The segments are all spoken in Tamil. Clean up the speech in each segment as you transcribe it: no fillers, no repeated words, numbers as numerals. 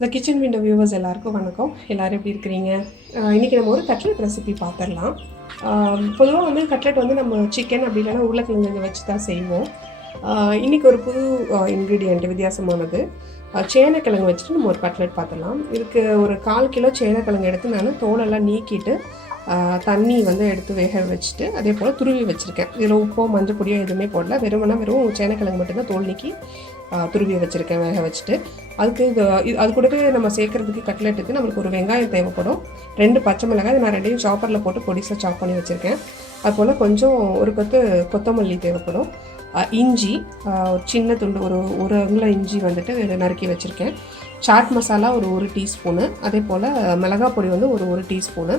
The kitchen window viewers எல்லாருக்கும் வணக்கம். எல்லாரும் எப்படி இருக்கீங்க? இன்னைக்கு நம்ம ஒரு கட்லெட் ரெசிபி பார்த்துடலாம். பொதுவாக வந்து கட்லெட் வந்து நம்ம சிக்கன் அப்படி இல்லைன்னா உருளைக்கிழங்கு வச்சு தான் செய்வோம். இன்றைக்கி ஒரு புது இன்க்ரீடியண்ட் வித்தியாசமானது சேனைக்கிழங்கு வச்சுட்டு நம்ம ஒரு கட்லெட் பார்த்துடலாம். இதுக்கு ஒரு 1/4 கிலோ சேனைக்கிழங்கு எடுத்து நான் தோலெல்லாம் நீக்கிட்டு தண்ணி வந்து எடுத்து வேக வச்சுட்டு அதே போல் துருவி வச்சுருக்கேன். இதில் உப்போ மஞ்சள் பொடியோ எதுவுமே போடல, வெறும் சேனைக்கிழங்கு மட்டும்தான் தோல் நீக்கி துருவி வச்சுருக்கேன் வேக வச்சுட்டு. அதுக்கு அது கூடவே நம்ம சேர்க்குறதுக்கு கட்லெட்டுக்கு நம்மளுக்கு ஒரு வெங்காயம் தேவைப்படும், 2 பச்சை மிளகாய் நான் 2யும் சாப்பரில் போட்டு பொடிசாக சாப் பண்ணி வச்சுருக்கேன். அதுபோல் கொஞ்சம் ஒரு கொத்து கொத்தமல்லி தேவைப்படும், இஞ்சி சின்ன துண்டு ஒரு அங்குல இஞ்சி வந்துட்டு நறுக்கி வச்சுருக்கேன், சாட் மசாலா ஒரு 1 டீஸ்பூனு, அதே போல் மிளகாய் பொடி வந்து ஒரு டீஸ்பூனு,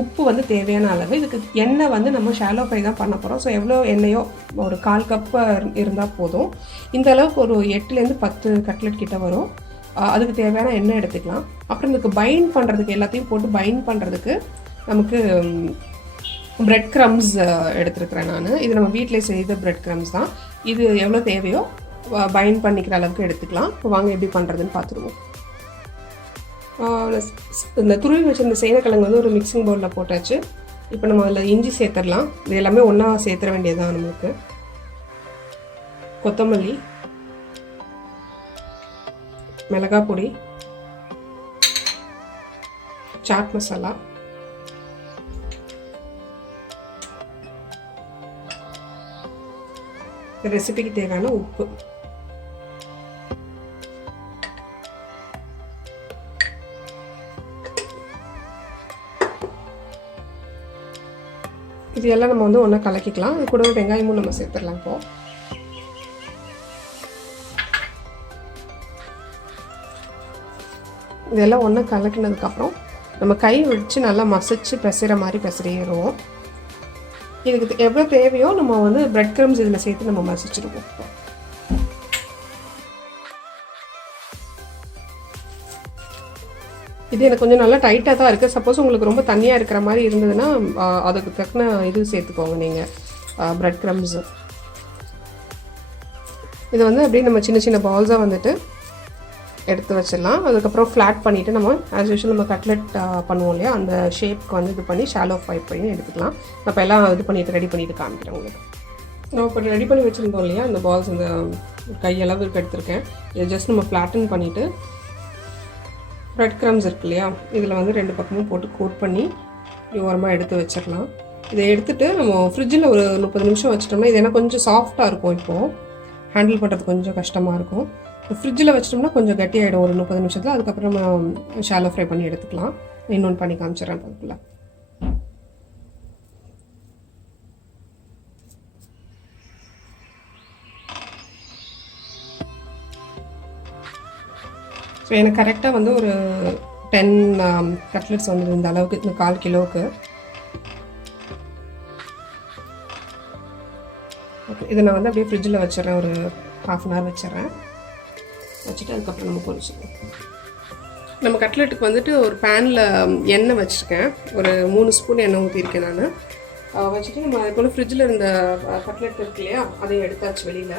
உப்பு வந்து தேவையான அளவு. இதுக்கு எண்ணெய் வந்து நம்ம ஷாலோ ஃப்ரை தான் பண்ண போகிறோம். ஸோ எவ்வளோ எண்ணெயோ ஒரு 1/4 கப்பு இருந்தால் போதும். இந்த அளவுக்கு ஒரு 8லேருந்து 10 கட்லெட் கிட்ட வரும். அதுக்கு தேவையான எண்ணெய் எடுத்துக்கலாம். அப்புறம் இதுக்கு பைண்ட் பண்ணுறதுக்கு எல்லாத்தையும் போட்டு பைண்ட் பண்ணுறதுக்கு நமக்கு பிரெட் க்ரம்ஸ் எடுத்துருக்கிறேன் நான். இது நம்ம வீட்டிலே செய்த பிரெட் க்ரம்ஸ் தான். இது எவ்வளோ தேவையோ பைண்ட் பண்ணிக்கிற அளவுக்கு எடுத்துக்கலாம். இப்போ வாங்க எப்படி பண்ணுறதுன்னு பார்த்துருவோம். இந்த துருவி வச்சுருந்த சேனைக்கிழங்கு வந்து ஒரு மிக்சிங் பவுலில் போட்டாச்சு. இப்போ நம்ம அதில் இஞ்சி சேர்த்துடலாம். இது எல்லாமே ஒன்றா சேர்த்துற வேண்டியதுதான். நம்மளுக்கு கொத்தமல்லி, மிளகாய் பொடி, சாட் மசாலா, ரெசிபிக்கு தேவையான உப்பு, இது எல்லாம் நம்ம வந்து ஒன்றா கலக்கிக்கலாம். அது கூட வெங்காயமும் நம்ம சேர்த்துடலாம். இப்போது இதெல்லாம் ஒன்றா கலக்கினதுக்கப்புறம் நம்ம கை வச்சு நல்லா மசிச்சு பிசைகிற மாதிரி பிசறிடுவோம். இதுக்கு எவ்வளோ தேவையோ நம்ம வந்து பிரெட் க்ரம்ஸ் இதில் சேர்த்து நம்ம மசிச்சிடுவோம். இது எனக்கு கொஞ்சம் நல்லா டைட்டாக தான் இருக்குது. சப்போஸ் உங்களுக்கு ரொம்ப தண்ணியாக இருக்கிற மாதிரி இருந்ததுன்னா அதுக்கு தக்கன இது சேர்த்துக்கோங்க நீங்கள், பிரெட் க்ரம்ஸு. இது வந்து அப்படியே நம்ம சின்ன சின்ன பால்ஸாக வந்துட்டு எடுத்து வச்சிடலாம். அதுக்கப்புறம் ஃப்ளாட் பண்ணிவிட்டு நம்ம ஆஸ் யூஷுவல் நம்ம கட்லெட் பண்ணுவோம் இல்லையா, அந்த ஷேப்க்கு வந்து இது பண்ணி ஷாலோ ஃப்ரை பண்ணி எடுத்துக்கலாம். நான் இப்போ எல்லாம் இது பண்ணிவிட்டு ரெடி பண்ணிவிட்டு காமிக்கிறேன் உங்களுக்கு. நம்ம இப்போ ரெடி பண்ணி வச்சுருந்தோம் இல்லையா, அந்த பால்ஸ் இந்த கையளவுக்கு எடுத்திருக்கேன். இதை ஜஸ்ட் நம்ம ஃப்ளாட்டன் பண்ணிவிட்டு பிரெட் க்ரம்ஸ் இருக்கு இல்லையா, இதில் வந்து 2 பக்கமும் போட்டு கோட் பண்ணி ஓரமாக எடுத்து வச்சிடலாம். இதை எடுத்துகிட்டு நம்ம ஃப்ரிட்ஜில் ஒரு 30 நிமிஷம் வச்சிட்டோம்னா இது ஏன்னா கொஞ்சம் சாஃப்டாக இருக்கும். இப்போது ஹேண்டில் பண்ணுறது கொஞ்சம் கஷ்டமாக இருக்கும். ஃப்ரிட்ஜில் வச்சிட்டோம்னா கொஞ்சம் கட்டியாகிடும் ஒரு 30 நிமிஷத்தில். அதுக்கப்புறம் நம்ம ஷாலோ ஃப்ரை பண்ணி எடுத்துக்கலாம். இன்னொன்று பண்ணி காமிச்சிடறேன் அதுக்குள்ள. ஸோ எனக்கு கரெக்டாக வந்து ஒரு 10 கட்லெட்ஸ் வந்து இந்த அளவுக்கு, இந்த 1/4 கிலோவுக்கு. ஓகே, இதை நான் வந்து அப்படியே ஃப்ரிட்ஜில் வச்சிடறேன், ஒரு 1/2 hour வச்சிடறேன். வச்சுட்டு அதுக்கப்புறம் நம்ம பொரிச்சிடுவோம். நம்ம கட்லெட்டுக்கு வந்துட்டு ஒரு பேனில் எண்ணெய் வச்சுருக்கேன், ஒரு 3 ஸ்பூன் எண்ணெய் ஊற்றிருக்கேன் நான். வச்சுட்டு நம்ம அது போல் ஃப்ரிட்ஜில் இருந்த கட்லெட் இருக்கு இல்லையா, அதையும் எடுத்தாச்சு வெளியில்.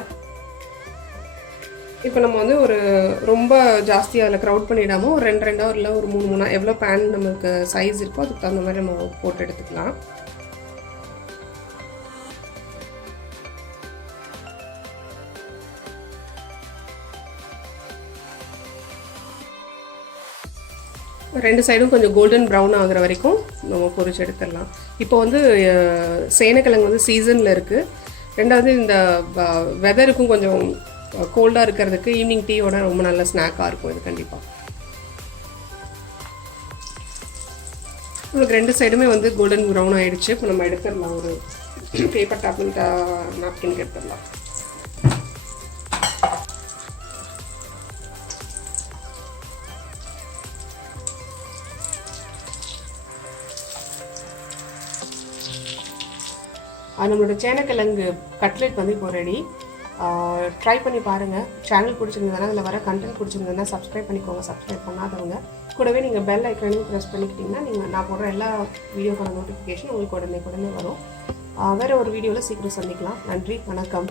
இப்போ நம்ம வந்து ஒரு ரொம்ப ஜாஸ்தியாக அதில் க்ரௌட் பண்ணிடாமல் ஒரு 2 hour இல்லை ஒரு 3 எவ்வளோ பேன் நம்மளுக்கு சைஸ் இருக்கோ அதுக்கு தகுந்த மாதிரி நம்ம போட்டு எடுத்துக்கலாம். ரெண்டு சைடும் கொஞ்சம் கோல்டன் ப்ரௌன் ஆகிற வரைக்கும் நம்ம பொரிச்சு எடுத்துடலாம். இப்போ வந்து சேனைக்கிழங்கு வந்து சீசனில் இருக்குது. ரெண்டாவது இந்த வெதருக்கும் கொஞ்சம் கோல்டாக இருக்கிறதுக்கு ஈவினிங் டீயோட ரொம்ப நல்ல ஸ்நாக்காக இருக்கும் இது கண்டிப்பாக. உங்களுக்கு 2 சைடுமே வந்து கோல்டன் ப்ரௌன் ஆகிடுச்சு. இப்போ நம்ம எடுத்துடலாம், ஒரு பேப்பர் நாப்கின் எடுத்துடலாம். நம்மளோட சேனைக்கிழங்கு கட்லெட் வந்து இப்போ ரெடி. ட்ரை பண்ணி பாருங்கள். சேனல் பிடிச்சிருந்ததுன்னா அதில் வர கண்டென்ட் பிடிச்சிருந்ததுன்னா சப்ஸ்கிரைப் பண்ணிக்கோங்க. சப்ஸ்கிரைப் பண்ணாதவங்க கூடவே நீங்கள் பெல் ஐக்கானையும் ப்ரெஸ் பண்ணிக்கிட்டிங்கன்னா நான் போடுற எல்லா வீடியோக்கான நோட்டிஃபிகேஷன் உங்களுக்கு உடனே வரும். வேறு ஒரு வீடியோவில் சீக்கிரம் சந்திக்கலாம். நன்றி, வணக்கம்.